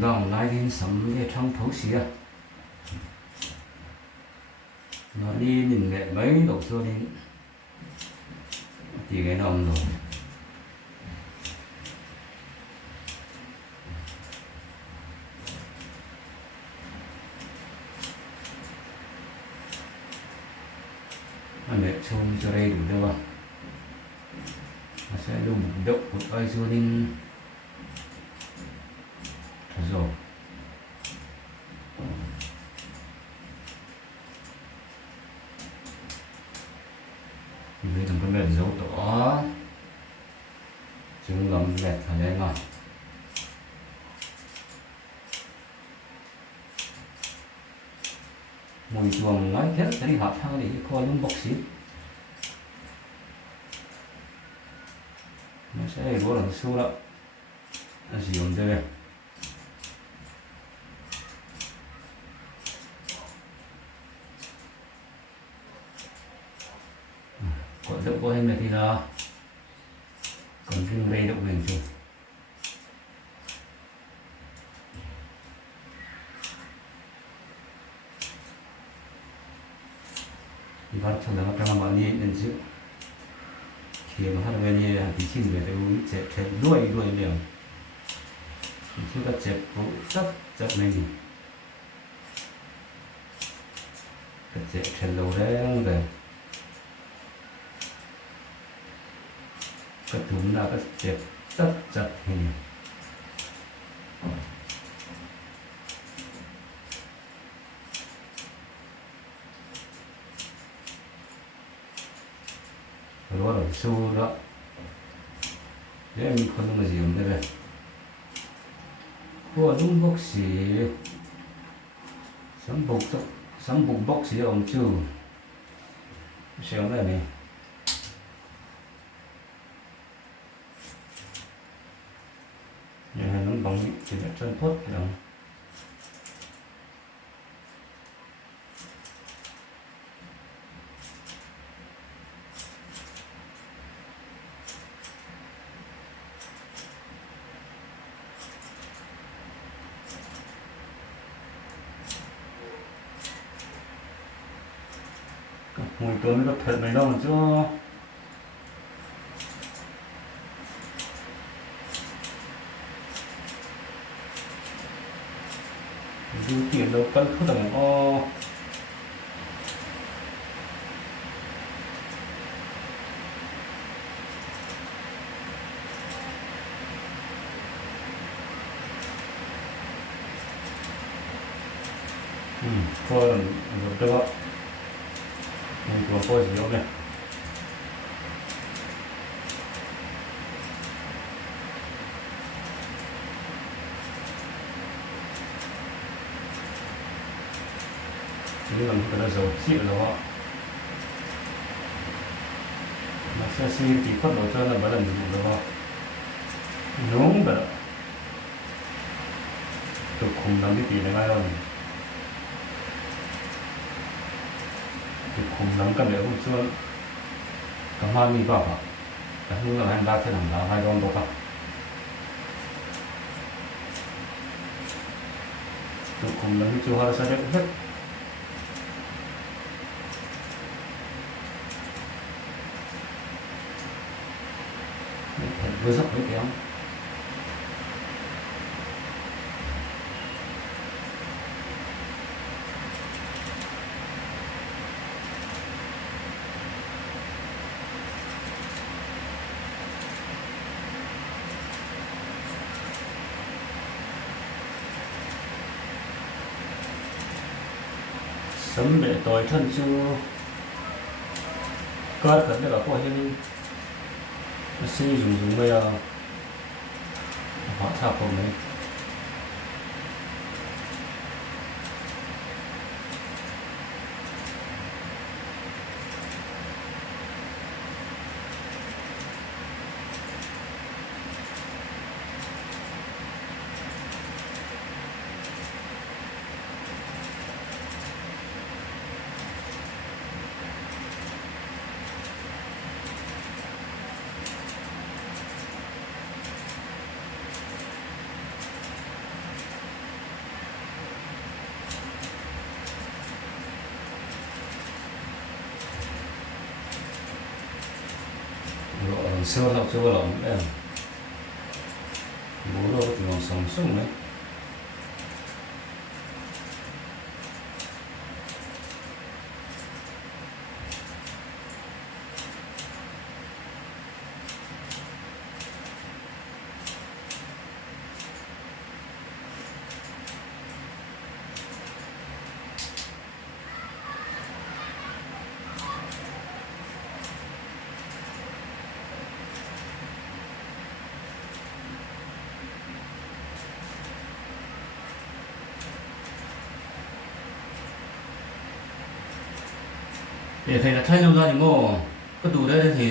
down lại đến sắm về trong thấu xía nó đi nhìn lại mấy đầu xưa đi thì cái nòng rồi anh để chôn cho đây đủ chưa không nó sẽ dùng một động một ai xưa đi rồi đây thằng con mệt dấu tỏ chúng ngầm mệt ở đây ngon mùi chuồng nói hết cái hạt thang để coi luôn bọc xíu nó sẽ có lần sau đó nó sử dụng đây còn đậu có thêm này thì là còn riêng đây đậu mình rồi thì bắt đầu là các bạn nhìn đến chứ khi mà hát về như tí xin về tôi sẽ đuôi liền chúng ta chẹp cũng rất mình chẹp trên đầu đấy về cái thúng là cái chẹp rất chặt hình đó là xu đó để mình không có gì không đây của đúng bốc xì sắm bụng bốc xì ông chưa xem đây này nhà nó bằng chỉ là chân phốt rồi mùi tôm nó thật này đâu mà chứ du tiền đâu cân khất đằng o thôi rồi được ạ mình còn coi gì không này nhưng mà cái là dầu chịu rồi họ nó sẽ suy thì phát đầu cho là bắt đầu dùng rồi họ đúng rồi tôi không nắm cái gì này mai đâu không nắm cái đấy không chưa cảm ơn mình bảo ạ cái hướng là anh ta sẽ làm là hai con tốt ạ tôi không nắm cái chú hoa sẽ đẹp hết vừa dốc với kéo sớm để tôi thân chưa có cần là có những sử dụng bây giờ hóa thảo của mình sơ lọc sơ lọc đây bố đâu thì còn sống sung đấy để thầy là thay lâu ra thì ngô cái tủ đấy thì